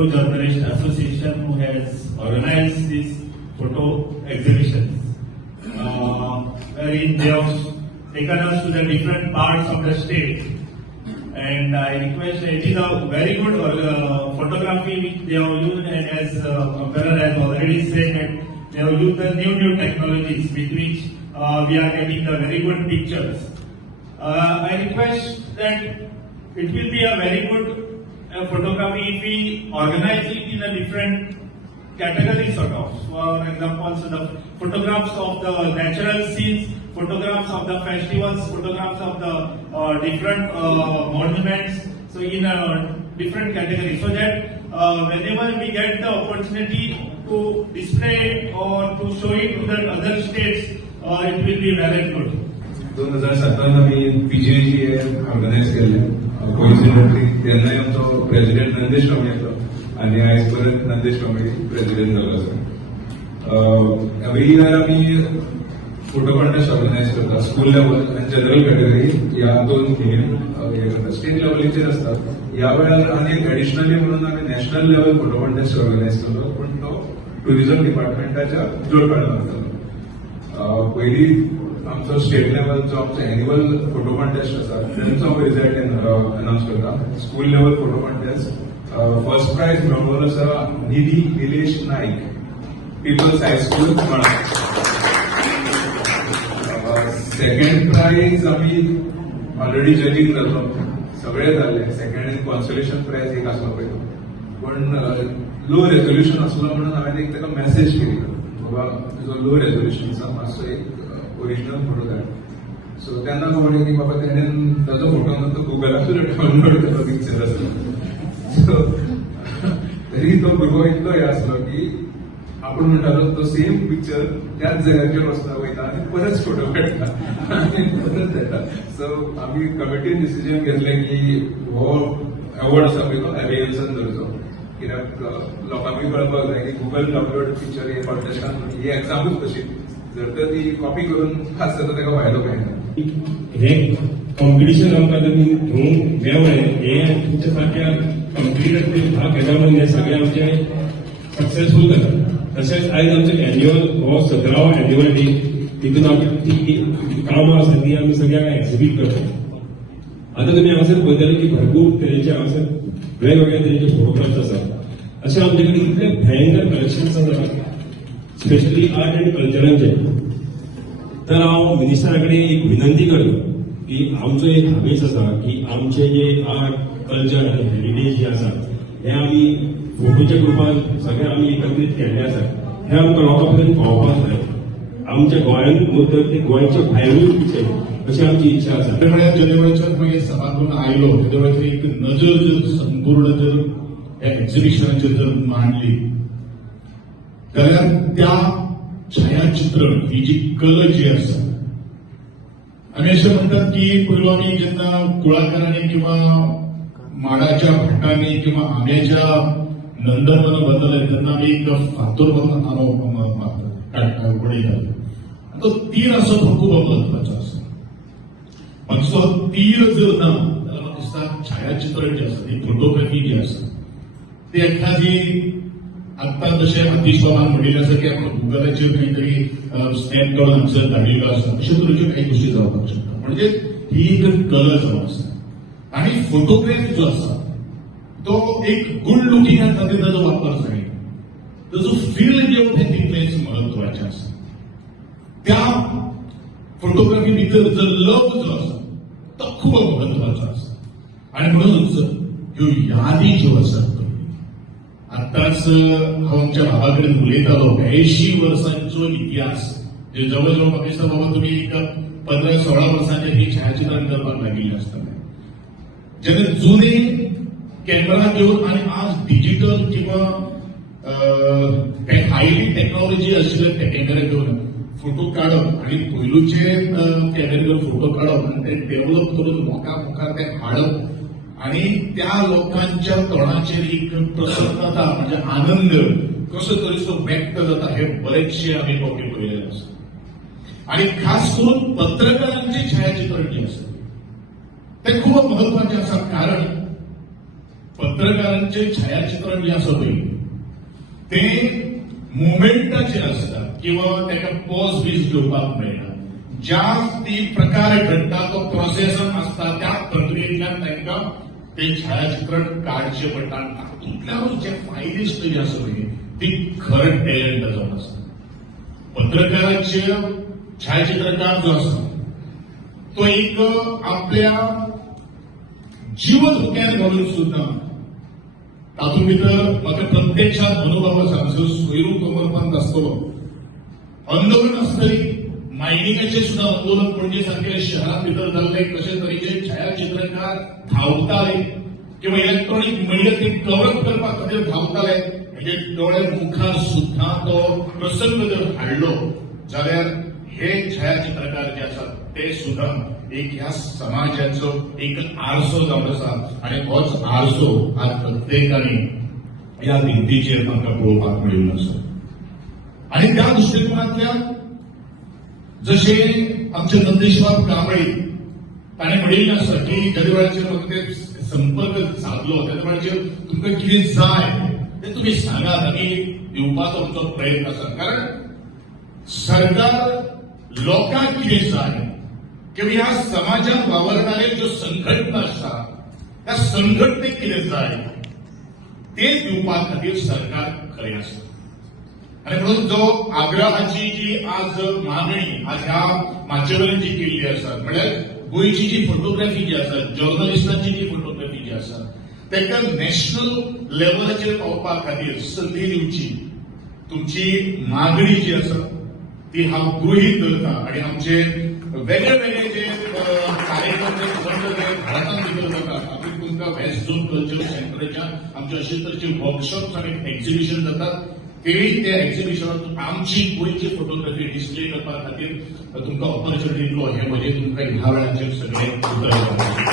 Photojournalist Association, who has organized these photo exhibitions, wherein they have taken us to the different parts of the state. And I request, it is a very good photography which they have used, and as Karan has already said, that they have used the new technologies with which we are getting the very good pictures. I request that it will be a very good photography if we organize it in a different category sort of. For example, so the photographs of the natural scenes, photographs of the festivals, photographs of the different monuments, so in a different category, so that whenever we get the opportunity to display it or to show it to the other states, it will be well and good. 2017 आम्ही PGIG organise केले. Coincidentally तेन्नाय आमचो president Nandesh Tommy आसलो आनी आयज परत Nandesh Tommy president जालो आसा. एवरी इयर आम्ही फोटो कॉन्टेस्ट ऑर्गनायज करता. स्कूल लेवल आनी जनरल कॅटेगरी ह्या दोन हे करता. स्टेट लेवलीचेर आसता. ह्या वेळार आनी एडिशनली म्हणून आम्ही national level photo contest organise केलो, पूण तो टुरिझम डिपार्टमेंटाच्या जोडपालना जातालो. पयली आमचो स्टेट लेवलचो आमचो एन्युअल फोटो कॉन्टेस्ट आसा, तेंचो रिजल्ट अनाउन्स करता. School level photo contest first prize मेळवलो आसा निधी निलेश नाईक, पीपल्स हायस्कूल मणा. सेकंड प्राइज आम्ही ऑलरेडी जजींग जालो, सगळे जाल्ले. सेकंड इन कॉन्सोलेशन प्राइज एक आसलो पळय, पण लो रेझोल्युशन आसलो म्हणून हांवें एक ताका मेसेज केली, बाबा तुजो लो रेझोल्युशन आसा, मातसो एक ओरिजिनल फोटो धाड. सो तेन्ना कळ्ळें की बाबा तेणेन ताजो फोटो म्हणून तो गुगलाचेर डावनलोड केलो पिक्चर आसलो. सो तरी तो भुरगो इतलो हे आसलो की आपण म्हणटालो तो सेम पिक्चर त्याच जाग्याचेर वचता वयता आनी परत फोटो काडटा आनी परत येता. सो आमी कमिटीन डिसिजन घेतलें की हो अवॉर्ड आसा पळय तो एलियन्सान धरचो, कित्याक लोकांकूय कळपाक जाय की गुगल डावनलोड पिक्चर हे कॉन्टेस्टान ही एक्झामूच तशी, जर तर ती कॉपी करून पास जाता ताका फायदो काय ना. हे कॉम्पिटिशन आमकां जर घेवंक मेळ्ळें, हे तुमच्या सारक्या कॉम्पिटिटरांनी भाग घेता म्हणून हे सगळे आमचे सक्सेसफूल जाता. तशेंच आयज आमचो एन्युअल हो 17वा एन्युअल डे, तितून आमची कामां आसा ती आमी सगळ्यांक एक्झिबीट करता. आता तुम्ही हांगासर पळयतले की भरपूर तरेचे हांगासर वेगवेगळ्या तरेचे फोटोग्राफ्स आसात. अशें आमचे कडेन इतले भयंकर कलेक्शन्स आसात, स्पेशली आर्ट एंड कल्चराचे. तर हांव मिनिस्टरा कडेन एक विनंती करता की आमचो एक हावेस आसा की आमचे जे आर्ट कल्चर आनी हेरिटेज जे आसा हे आमी फोटोच्या ग्रुपान सगळे आमी एकत्रीत केल्ले आसा. हे आमकां लोकां पर्यंत पावोवपाक जाय. आमच्या गोंयांत मुद्दत ते गोंयच्या भायरूय दिसचे अशी आमची इच्छा आसा. जेन्ना मागीर सभाघून आयलो तेन्ना एक नजर जर संपूर्ण जर ह्या एक्झिबिशनाचेर जर मांडली जाल्यार त्या छायाचित्रण ही जी कला जी आसा, आमी अशें म्हणटात की पयलो आमी जेन्ना कुळागरांनी किंवा माडाच्या भाटांनी किंवा आंब्याच्या नंदनवन बांदले तेन्ना आमी एक फातर काडटा उडयतात. तो तीर असो तो खूब महत्वाचो आसा. मातसो तीर जर ना जाल्यार म्हाका दिसता छायाचित्रण जे आसा ती फोटोग्राफी जी आसा ती एखादी आता जशें आतिश बाबान म्हणिल्लें आसा की आपण गुगलाचेर खंय तरी स्नॅप काडून आन्सर धाडिल्लो आसा, अशे तरेच्यो काही गोष्टी जावपाक शकता. म्हणजे ही एक कला जावन आसा. आनी फोटोग्राफी जो आसा तो एक गुड लुकिंगा खातीर ताजो वापर जाय. ताजो फील्ड जे उठे तितलेंच महत्वाचें आसा. त्या फोटोग्राफी भितर जर लव जो आसा तो खूब महत्वाचो आसा. आनी म्हणूनच ह्यो यादी ज्यो आसात, आताच हांव आमच्या बाबा कडेन उलयतालो 80 वर्सांचो इतिहास, जे जवळ जवळ म्हाका दिसता बाबा तुमी 15-16 वर्सांचेर ही छायाचित्रण करपाक लागिल्ले आसतले. जेन्ना जुने कॅमेरा घेवन आनी आज डिजिटल किंवा हायली टेक्नॉलॉजी आशिल्ले ते कॅमेरा घेवन फोटो काडप आनी पयलूचे कॅमेऱ्यान फोटो काडप आनी ते डेव्हलप करून लोकां मुखार ते हाडप आणि त्या लोकांच्या तोंडाचेर एक प्रसन्नता म्हणजे आनंद कसो तरी तो व्यक्त जाता हे बरेचशे आम्ही कॉपी पळयलेले आसा. आणि खास करून पत्रकारांचे छायाचित्रण जे आसा ते खूप महत्वाचे आसा. कारण पत्रकारांचे छायाचित्रण जे आसा पळय ते मुवमेंटाचे असतात किंवा ताका पॉज बीज घेवपाक मेळना. ज्या ती प्रकार घडटा तो प्रोसेस आसता त्या प्रक्रियेंतल्यान तांकां ते छायाचित्रण काडचे पडटा. तातूंतल्यानूच जे फायदिस्ट जे आसा पळय ती खरं टॅलंट जावन आसता. पत्रकाराचे छायाचित्रकार जो आसा तो एक आपल्या जीव धोक्यात घालून सुद्धा तातूंत भितर म्हाका प्रत्यक्षात अनुभव आसा. जसो सोयरू कमरपंत आसतलो, आंदोलन आसतली, मायनिंगाचे सुद्धा आंदोलन पणजे सारख्या शहरां भितर जाल्ले कशे तरेचे छायाचित्रकार धांवताले किंवा इलेक्ट्रॉनिक मिडिया ते कव्हर करपा खातीर धांवताले. म्हणजे डोळे मुखार सुद्धा तो प्रसंग जर हाडलो जाल्यार हे छायाचित्रकार जे आसात ते सुद्धा एक ह्या समाजाचो एक आरसो जावन आसा आणि होच आरसो आज प्रत्येकाने या भिंतीचेर आमकां पळोवपाक मेळिल्लो आसा. आणि त्या दृश्टिकोनांतल्यान जशे आमचे नंदेश्वर कांबळे ताणें म्हणिल्लें आसा की ज्या वेळाचेर म्हाका ते संपर्क साधलो त्या वेळाचेर तुमकां कितें जाय ते तुमी सांगात आनी दिवपाचो आमचो प्रयत्न आसा. कारण सरकार लोकांक कितें जाय किंवा ह्या समाजात वावरणारे ज्यो संघटना आसा त्या संघटनेक कितें जाय ते दिवपा खातीर सरकार खरें आसता. आणि म्हणून जो आग्रहाची जी आज मागणी आज ह्या माचयेवयल्यान जी केल्ली आसा म्हळ्यार गोंयची जी फोटोग्राफी जी आसा, जर्नलिस्टांची जी फोटोग्राफी जी आसा ताका नॅशनल लेवलाचेर पावपा खातीर संदी दिवची तुमची मागणी जी आसा ती हांव गृहीत धरता. आणि आमचे वेगळे वेगळे जे कार्यक्रम जे भारतांत भितर जातात तातूंत तुमकां वेस्ट झोन कल्चर सेंटराच्या आमचे अशे तरेचे वर्कशॉप्स आनी एक्झिबिशन जातात. तेय त्या एक्झिबिशनात आमची गोंयची फोटोग्राफी डिस्प्ले करपा खातीर तुमकां ऑपॉर्च्युनिटी दितलो हे म्हजें तुमकां ह्या वेळाचेर सगळें उतर.